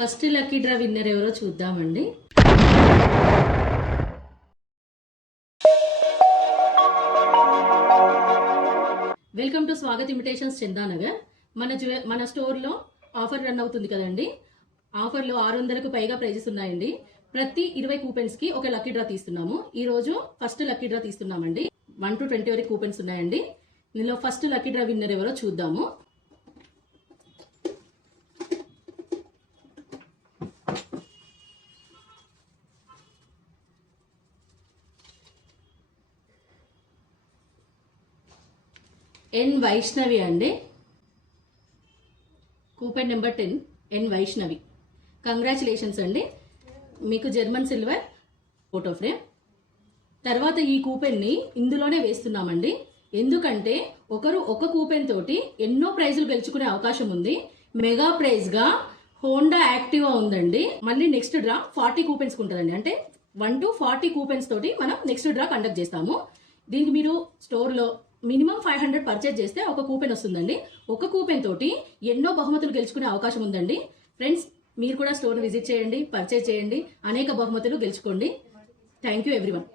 First lucky draw winner ఎవరో చూద్దామండి. Welcome to Swagat imitations Chandanagar. మన స్టోర్లో ఆఫర్ రన్ అవుతుంది కదండి. ఆఫర్లో 600కు పైగా ప్రైజెస్ ఉన్నాయండి. ప్రతి 20 కూపెన్స్ కి ఒక లక్కీ డ్రా తీస్తున్నాము. ఈ రోజు ఫస్ట్ లక్కీ డ్రా తీస్తున్నామండి. 1 to 20 వరకు కూపెన్స్ ఉన్నాయండి. ఇందులో ఫస్ట్ లక్కీ డ్రా విన్నర్ ఎవరో చూద్దాము. ఎన్ వైష్ణవి అండి. కూపెన్ నెంబర్ 10 ఎన్ వైష్ణవి. కంగ్రాచులేషన్స్ అండి, మీకు జర్మన్ సిల్వర్ ఫోటో ఫ్రేమ్. తర్వాత ఈ కూపెన్ని ఇందులోనే వేస్తున్నామండి. ఎందుకంటే ఒకరు ఒక కూపెన్ తోటి ఎన్నో ప్రైజులు గెలుచుకునే అవకాశం ఉంది. మెగా ప్రైజ్ గా హోండా యాక్టివా ఉందండి. మళ్ళీ నెక్స్ట్ డ్రా 40 కూపెన్స్ ఉంటుందండి. అంటే 1 to 40 కూపెన్స్ తోటి మనం నెక్స్ట్ డ్రా కండక్ట్ చేస్తాము. దీనికి మీరు స్టోర్లో మినిమం 500 పర్చేజ్ చేస్తే ఒక కూపెన్ వస్తుందండి. ఒక కూపెన్ తోటి ఎన్నో బహుమతులు గెలుచుకునే అవకాశం ఉందండి. ఫ్రెండ్స్, మీరు కూడా స్టోర్ విజిట్ చేయండి, పర్చేజ్ చేయండి, అనేక బహుమతులు గెలుచుకోండి. Thank you everyone.